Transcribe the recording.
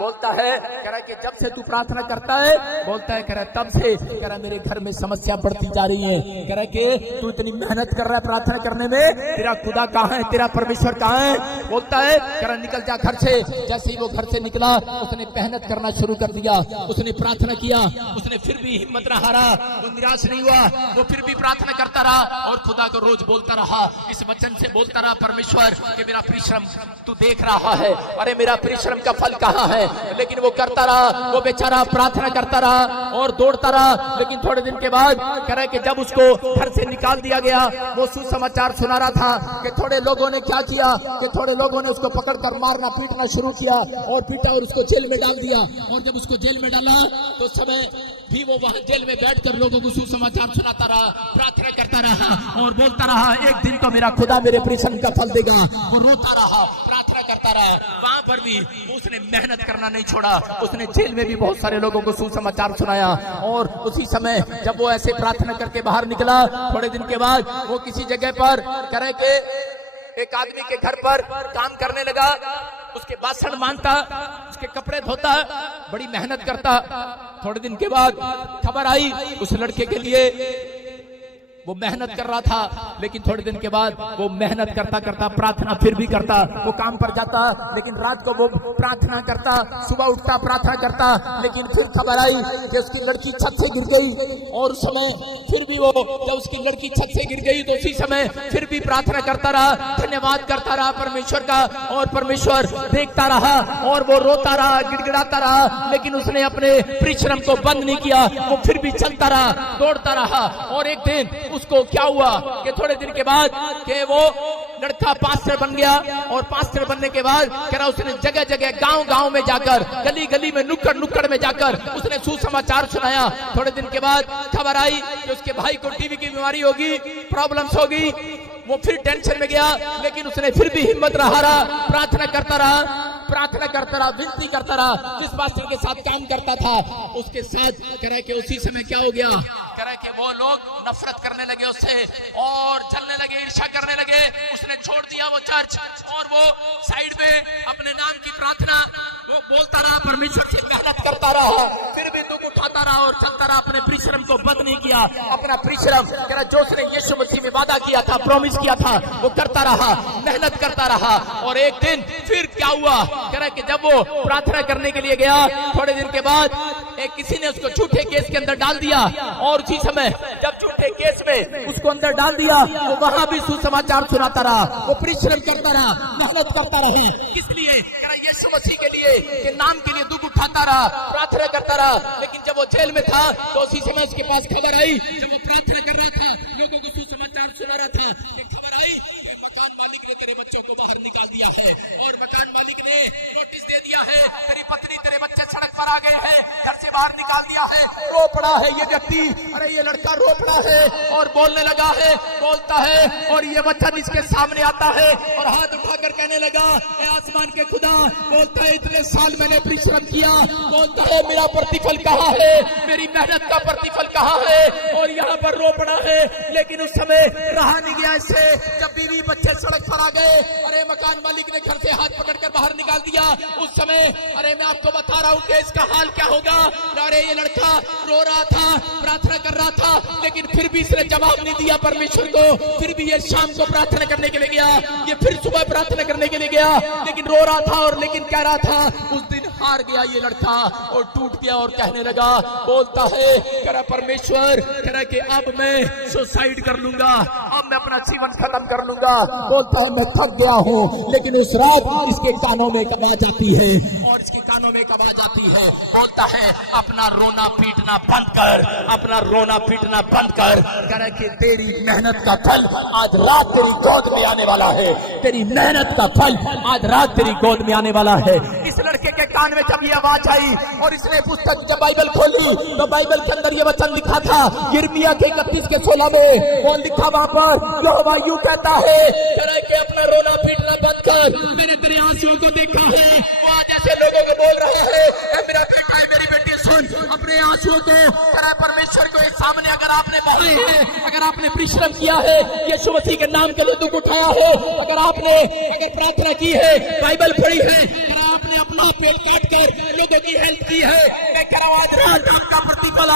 बोलता है कह रहा कि जब से तू प्रार्थना करता है, बोलता है कह रहा तब से कह रहा मेरे घर में समस्या बढ़ती जा रही है। कह रहा कि तू इतनी मेहनत कर रहा है प्रार्थना करने में, तेरा खुदा कहाँ है, तेरा परमेश्वर कहाँ है? बोलता है कह रहा निकल जा घर से। जैसे ही वो घर से निकला उसने मेहनत करना शुरू कर दिया, उसने प्रार्थना किया, उसने फिर भी हिम्मत न हारा, वो निराश नहीं हुआ, वो फिर भी प्रार्थना करता रहा और खुदा को रोज बोलता रहा, इस वचन से बोलता रहा परमेश्वर कि मेरा परिश्रम तू देख रहा है, अरे मेरा परिश्रम का फल कहाँ है? लेकिन वो करता रहा, वो बेचारा प्रार्थना करता रहा और दौड़ता रहा। लेकिन थोड़े दिन के बाद कह रहा है कि जब उसको घर से निकाल दिया गया, वो सुसमाचार सुना रहा था कि थोड़े लोगों ने क्या किया कि थोड़े लोगों ने उसको पकड़कर मारना पीटना शुरू किया और पीटा और उसको जेल में डाल दिया। और जब उसको जेल में डाला तो समय भी वो वहां जेल में बैठकर लोगों को सुसमाचार सुनाता रहा, प्रार्थना करता रहा और बोलता रहा एक दिन तो मेरा खुदा मेरे परिश्रम का फल देगा। और रोता रहा, प्रार्थना करता रहा। वहां पर भी उसने मेहनत करना नहीं छोड़ा, उसने जेल में भी बहुत सारे लोगों को सुसमाचार सुनाया। और उसी समय जब वो ऐसे प्रार्थना करके बाहर निकला, थोड़े दिन के बाद वो किसी जगह पर कह रहे कि एक आदमी के घर पर काम करने लगा, उसके बासन मानता, उसके कपड़े धोता, बड़ी मेहनत करता। थोड़े दिन के बाद खबर आई उस लड़के के लिए, वो मेहनत कर रहा था, लेकिन थोड़े दिन के बाद वो मेहनत करता करता प्रार्थना फिर भी करता, वो काम पर जाता लेकिन रात को वो प्रार्थना करता, सुबह उठता प्रार्थना करता। लेकिन फिर खबर आई कि उसकी लड़की छत से गिर गई और उस समय फिर भी वो जब उसकी लड़की छत से गिर गई तो उसी समय फिर भी प्रार्थना करता रहा, धन्यवाद करता रहा परमेश्वर का। और परमेश्वर देखता रहा और वो रोता रहा, गिड़गिड़ाता रहा, लेकिन उसने अपने परिश्रम को बंद नहीं किया, वो फिर भी चलता रहा, दौड़ता रहा। और एक दिन उसको क्या हुआ कि थोड़े दिन के बाद कि वो लड़का पास्टर बन गया और पास्टर बनने के बाद कह रहा उसने जगह जगह गांव गांव में जाकर, गली गली में, नुक्कड़ नुक्कड़ में जाकर उसने सुसमाचार सुनाया। थोड़े दिन के बाद खबर आई कि उसके भाई को टीबी की बीमारी होगी, प्रॉब्लम्स होगी, वो फिर टेंशन में गया। लेकिन उसने फिर भी हिम्मत न हारा, प्रार्थना करता रहा, प्रार्थना करता रहा, विनती करता रहा। जिस पास्टर के साथ काम करता था उसके साथ कह रहा है कि उसी समय क्या हो गया, कह रहा है कि वो लोग नफरत करने लगे उससे और जलने लगे, ईर्ष्या करने लगे। उसने छोड़ दिया वो चर्च और वो साइड में अपने नाम की प्रार्थना वो बोलता रहा, परमेश्वर से मेहनत करता रहा, फिर भी दुख उठाता रहा और चलता रहा, अपने परिश्रम को बंद नहीं किया। अपना परिश्रम कह रहा जो उसने यीशु मसीह में वादा किया था, प्रॉमिस किया था, वो करता रहा, मेहनत करता रहा। और एक दिन फिर क्या हुआ, कह रहा कि जब वो प्रार्थना करने के लिए गया, थोड़े दिन के बाद एक किसी ने उसको झूठे केस के अंदर डाल दिया। और उसी समय जब झूठे केस में उसको अंदर डाल दिया, वो वहां भी सुसमाचार सुनाता रहा, वो परिश्रम करता रहा, मेहनत करता रहा। इसलिए यीशु मसीह के लिए के नाम के लिए दुख उठाता रहा, प्रार्थना करता रहा। लेकिन जब वो जेल में था तो उसी समय उसके पास खबर आई, जब वो प्रार्थना कर रहा था, लोगों को सुसमाचार सुना रहा था, खबर आई मकान मालिक ने तेरे बच्चों को बाहर निकाल दिया है और मकान मालिक ने नोटिस दे दिया है, तेरी पत्नी तेरे बच्चे सड़क पर आ गए हैं, घर से बाहर निकाल दिया है। रो पड़ा है ये व्यक्ति, अरे ये लड़का रो पड़ा है और बोलने लगा है, बोलता है और ये वचन इसके सामने आता है और हाथ उठाकर कहने लगा, ए आसमान के खुदा, बोलता है इतने साल मैंने परिश्रम किया, बोलता है मेरा प्रतिफल कहाँ है, मेरी मेहनत का प्रतिफल कहाँ है। और यहाँ पर रो पड़ा है। लेकिन उस समय रहा नहीं गया इससे, जब बीवी बच्चे सड़क पर आ गए, अरे मकान मालिक ने घर से हाथ पकड़कर बाहर निकाल दिया। उस समय अरे मैं आपको बता रहा हूँ कि इसका हाल क्या होगा। अरे ये लड़का रो रहा था, प्रार्थना कर रहा था, लेकिन फिर भी इसने जवाब नहीं दिया परमेश्वर को। फिर भी ये शाम को प्रार्थना करने के लिए गया, ये फिर सुबह प्रार्थना करने के लिए गया, लेकिन रो रहा था और लेकिन कह रहा था उस दिन हार गया ये लड़का और टूट गया और कहने लगा, बोलता है कह रहा परमेश्वर, कह रहा कि अब मैं सुसाइड कर लूंगा, अब मैं अपना जीवन खत्म कर लूंगा। बोलता है मैं थक गया हूँ। लेकिन उस रात इसके कानों में एक आवाज आती है और इसके कानों में एक आवाज आती है, बोलता है अपना रोना पीटना बंद कर, अपना रोना पीटना बंद कर, कह रहा कि तेरी मेहनत का फल आज रात तेरी गोद में आने वाला है, तेरी मेहनत का फल आज रात तेरी गोद में आने वाला है। इस लड़के के कान में जब ये आवाज आई और इसने पुस्तक जब बाइबल खोली तो बाइबल के अंदर ये वचन लिखा था, यिर्मयाह के 31:16 में वो लिखा, वहां पर यहोवा यूं कहता है कि अपना रोना पीटना बंद कर, मैंने तेरे आंसुओं को देखा है। आज ऐसे लोगों को बोल रहा है, मेरा बेटा मेरी बेटी सुन, अपने आंसुओं को परमेश्वर को सामने अगर आपने बहाए हैं, अगर आपने परिश्रम किया है, यीशु मसीह के नाम के लिए दुख उठाया है, अगर आपने प्रार्थना की है, बाइबल पढ़ी है, अगर आपने अपना नंगा पेट काट कर लोगों की हेल्प की है। मैं कह रहा हूं आज राजनीति का प्रतिफल